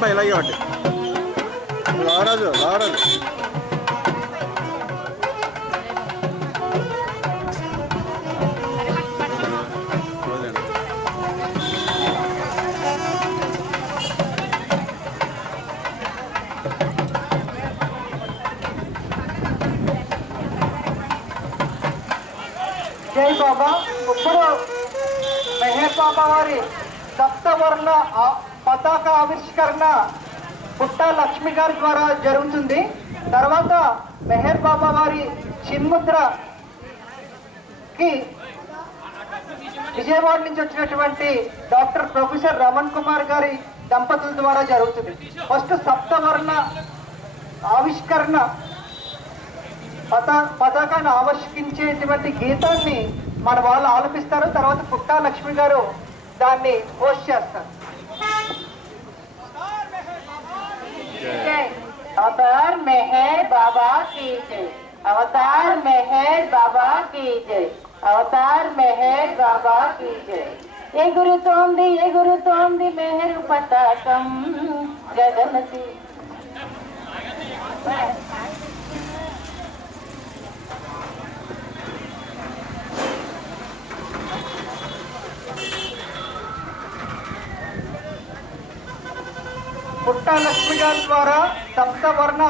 बा इलागे वाटे लावराजु जय बाबा ఇప్పుడు మెహర్ బాబా వారి సప్తవర్ణ పతాక ఆవిష్కరణ పుట్ట లక్ష్మి గారి ద్వారా జరుగుతుంది. తర్వాత మెహర్ బాబా వారి చిన్ముద్రకి విజయవాడ నుంచి వచ్చినటువంటి డాక్టర్ ప్రొఫెసర్ రమణ్ కుమార్ గారి దంపతుల ద్వారా జరుగుతుంది. ఫస్ట్ సప్తవర్ణ ఆవిష్కరణ పతాకాన్ని ఆవిష్కరించేటువంటి గీతాన్ని మన వాళ్ళు ఆలపిస్తారు. తర్వాత పుట్టా లక్ష్మి గారు దాన్ని పోస్ట్ చేస్తారు. अवतार मेहर बाबा की जय, अवतार मेहर बाबा की जय, अवतार मेहर बाबा की जय. ये गुरु तोंदी मेहर पताकम गगनती పుట్టా లక్ష్మి గారి ద్వారా సప్తవర్ణ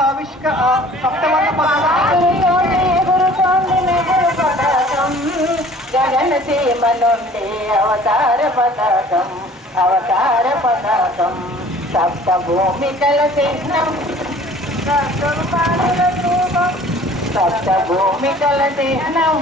గగన సీమ నుండి అవతార పతాకం అవతార పతాకం సప్త భూమికల చిహ్నం సప్త భూమికల చిహ్నం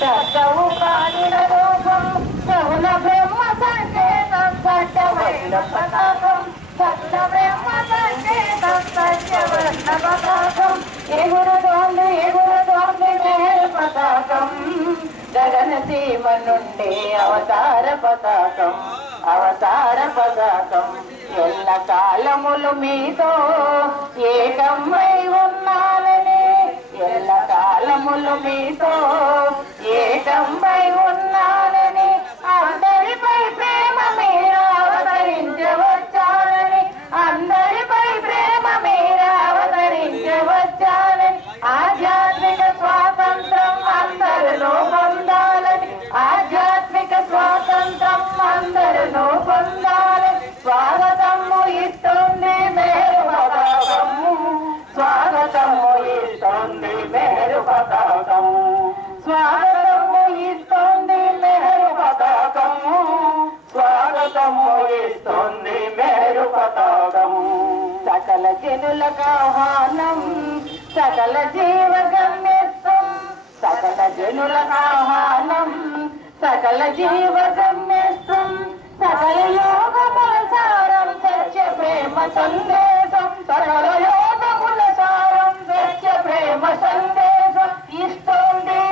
సప్తవు పాడుల రూపం సగుణ బ్రహ్మ సంకేతం సత్యమైన పతాకం సప్త బ్రహ్మ సంకేతం సత్యవర్ణ పతాకం ఎగురుతోంది మెహర్ పతాకం గగన సీమ నుండి అవతార పతాకం అవతార పతాకం ఎల్ల కాలములు మీతో ఏకమై ఉన్నానని ఎల్ల కాలములు మీతో ఏకమై ఉన్నానని అందరిపై ప్రేమ మీరు అవతరించవచ్చానని అందరిపై ప్రేమ మీరు అవతరించవచ్చానని ఆధ్యాత్మిక స్వాతంత్రం అందరిలో పొందాలని ఆధ్యాత్మిక స్వాతంత్రం అందరిలో పొందాలని స్వాగతము ఇస్తుంది మేరు పతాకము స్వాగతము ఇస్తుంది మేరు పతాకము స్వాగతము ఇస్తుంది మేరు పతాకము స్వాగతము ఇస్తుంది మేరు పతాకము సకల జనులకు ఆహ్వానం సకల జీవగమ్యత్వం సకల జనులకు ఆహ్వానం సకల జీవగమ్యత్వం సకల యోగముల సారం సత్య ప్రేమ సందేశం సకల యోగముల సారం సత్య ప్రేమ సందేశం ఇస్తుంది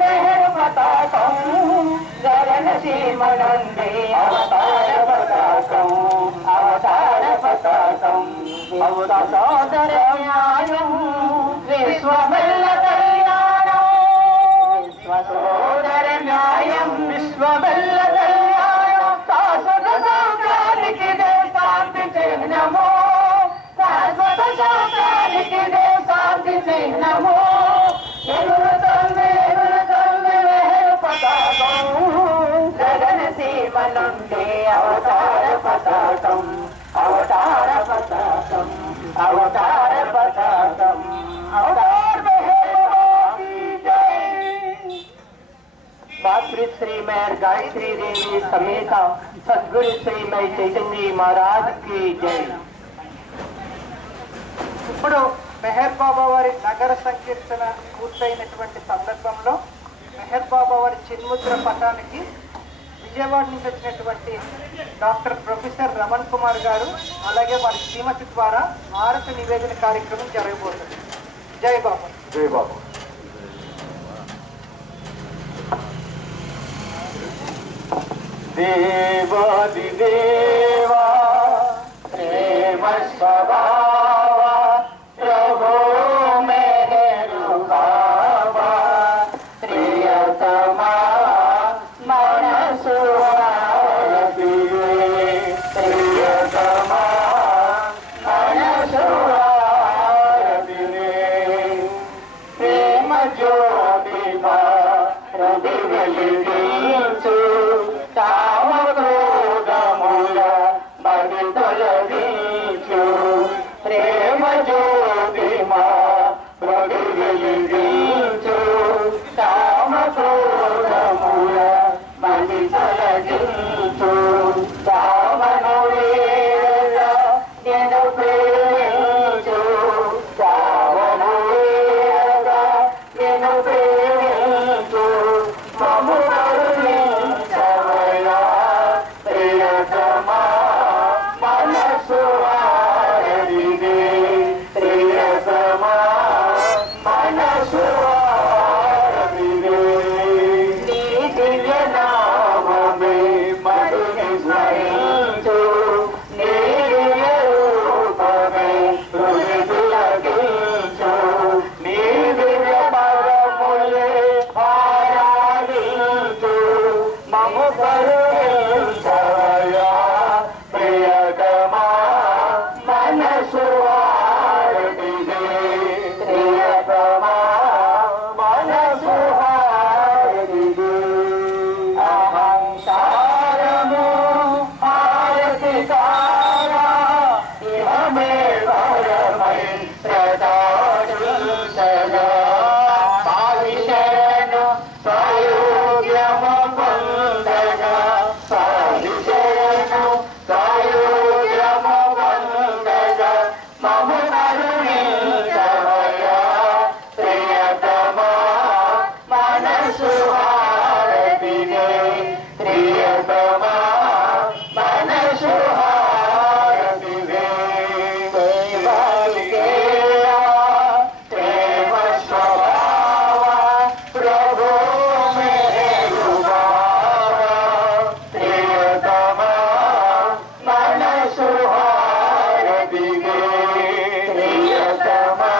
మెహర్ పతాకం గగన సీమ నుండి అవతార పతాకం అవతార పతాకం సోదర న్యాయం విశ్వమెల్ల కళ్యాణం విశ్వ సోదర న్యాయం విశ్వమెల్ల కళ్యాణం శాశ్వత సౌఖ్యానికి శాంతి చిహ్నము శాశ్వత సౌఖ్యానికి శాంతి చిహ్నము ఎగురుతుంది మెహర్ పతాకం గగన సీమ నుండి అవతార పతాకం అవతార పతాకం అవతార పతాకం అవతార मातृ श्री मेहर गायत्री देवी समेत सदगुरु श्री मई चैतन्य महाराज की जय. ఇప్పుడు మెహర్ బాబా వారి నగర సంకీర్తన పూర్తయినటువంటి సందర్భంలో మెహర్ బాబా వారి చిన్ముద్ర పటానికి విజయవాడ నుంచి వచ్చినటువంటి డాక్టర్ ప్రొఫెసర్ రమణ్ కుమార్ గారు అలాగే వారి శ్రీమతి ద్వారా హారతి నివేదన కార్యక్రమం జరగబోతుంది. జై బాబా. जय बाबा. देवादिदेवा प्रेम स्वभावा प्रभो मेहरु बाबा प्रियतमा मनसु प्रियतमा మము కరుణించవయ్యా ప్రియతమా మనసు హారతిదే ప్రియతమా మనసు హారతిదే అహంకారము హారతి కారా ఇహమే పరమై ప్రదాశించగా సావిశరణు సాయోగ్యము పొందగా సావిశరణు సాయోగ్యము పొందగా మము కరుణించవయ్యా ప్రియతమా మనసు హారతిదే ప్రియతమా మనసు హారతిదే దేవాలికేయా ప్రేమ స్వభావ ప్రభు మేరు బావా ప్రియతమా మనసు హారతిదే ప్రియతమా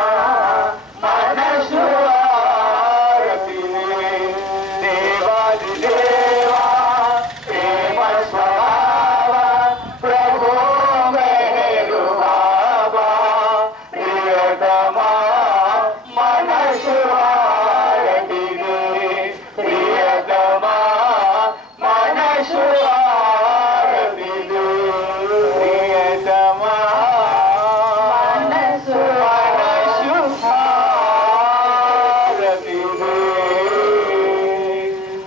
మనసు హారతిదే దేవాది దేవా ప్రేమ స్వభావ ప్రభు మేరు బావా ప్రియతమా మనసు హారతిదే ప్రియతమా మనసు హారతిదే ప్రియతమా మనసు హారతిదే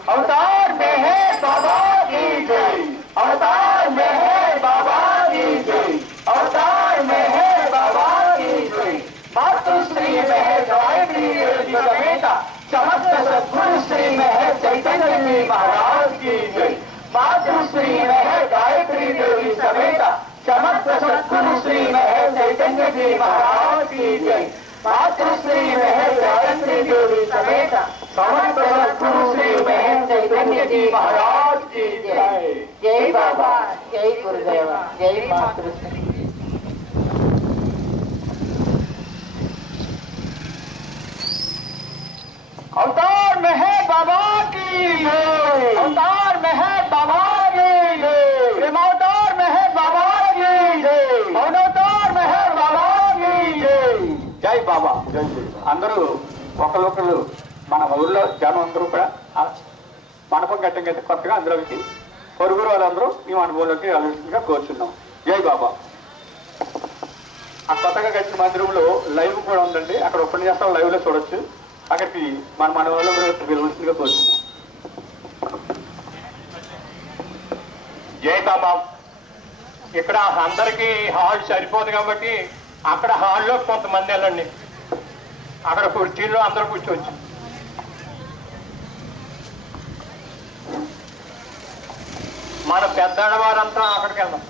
अवतार में है बाबा की जय अवतार में है बाबा की जय अवतार में है बाबा की जय मातृश्री में है गायत्री देवी समेता समस्त सद्गुरु श्री में है चैतन्य जी महाराज की जय मातृश्री में है गायत्री देवी समेता समस्त सद्गुरु श्री में है चैतन्य जी महाराज की जय मातृश्री में है गायत्री देवी समेत समस्त सद्गुरु श्री में है चैतन्य जी महाराज की जय जय बाबा जय गुरुदेव जय मातृश्री अवतार में है बाबा की जय अवतार में है बाबा की जय प्रेमावतार में है बाबा की जय अवतार में है बाबा की जय జై బాబా జై అందరూ ఒకరు మన ఊళ్ళో జనం అందరూ కూడా మండపం కట్టం కట్టి కొత్తగా అందులోకి పొరుగురు వాళ్ళందరూ ఈ మండపంలోకి వెళ్ళాల్సిందిగా కోరుచున్నాం జై బాబా ఆ కొత్తగా కట్టిన మందిరంలో లైవ్ కూడా ఉందండి అక్కడ ఉపన్యాసాలు లైవ్ లో చూడొచ్చు అక్కడికి మన వాళ్ళు వెళ్ళవలసిందిగా కోరుచున్నాం జై బాబా ఇక్కడ అందరికీ హాల్ సరిపోదు కాబట్టి అక్కడ హాల్లో కొంతమంది వెళ్ళండి అక్కడ కుర్చీల్లో అందరూ కూర్చోవచ్చు మన పెద్దవారంతా అక్కడికి వెళ్దాం